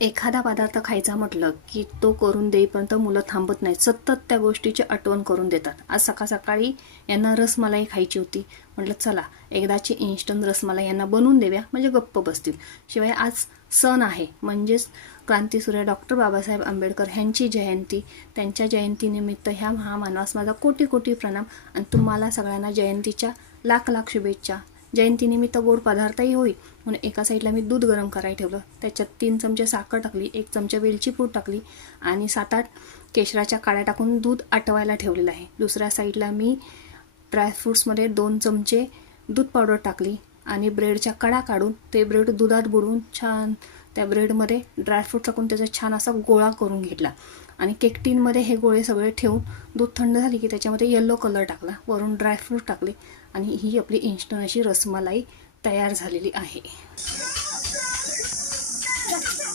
एखादा पदार्थ खायचा म्हटलं की तो करून देईपर्यंत मुलं थांबत नाहीत, सतत त्या गोष्टीची आठवण करून देतात. आज सकाळ सकाळी यांना रसमलाई खायची होती. म्हटलं चला एकदाची इन्स्टंट रसमलाई यांना बनवून देऊया, म्हणजे गप्प बसतील. शिवाय आज सण आहे, म्हणजेच क्रांतीसूर्य डॉक्टर बाबासाहेब आंबेडकर ह्यांची जयंती. त्यांच्या जयंतीनिमित्त ह्या महामानवास माझा कोटी कोटी प्रणाम आणि तुम्हाला सगळ्यांना जयंतीच्या लाख लाख शुभेच्छा. जयंतीनिमित्त गोड पदार्थही होईल म्हणून एका साईडला मी दूध गरम करायला ठेवलं. त्याच्यात 3 चमचे साखर टाकली, 1 चमचा वेलची पूड टाकली आणि 7-8 केशराच्या काड्या टाकून दूध आटवायला ठेवलेलं आहे. दुसऱ्या साईडला मी ड्रायफ्रूट्समध्ये 2 चमचे दूध पावडर टाकली आणि ब्रेडच्या कडा काढून ते ब्रेड दुधात बुडवून छान त्या ब्रेडमध्ये ड्रायफ्रूट टाकून त्याचा छान असा गोळा करून घेतला आणि केक टीनमध्ये हे गोळे सगळे ठेवून दूध थंड झाली की त्याच्यामध्ये येलो कलर टाकला, वरून ड्रायफ्रूट टाकले आणि ही आपली इन्स्टंट अशी रसमलाई तयार झालेली आहे.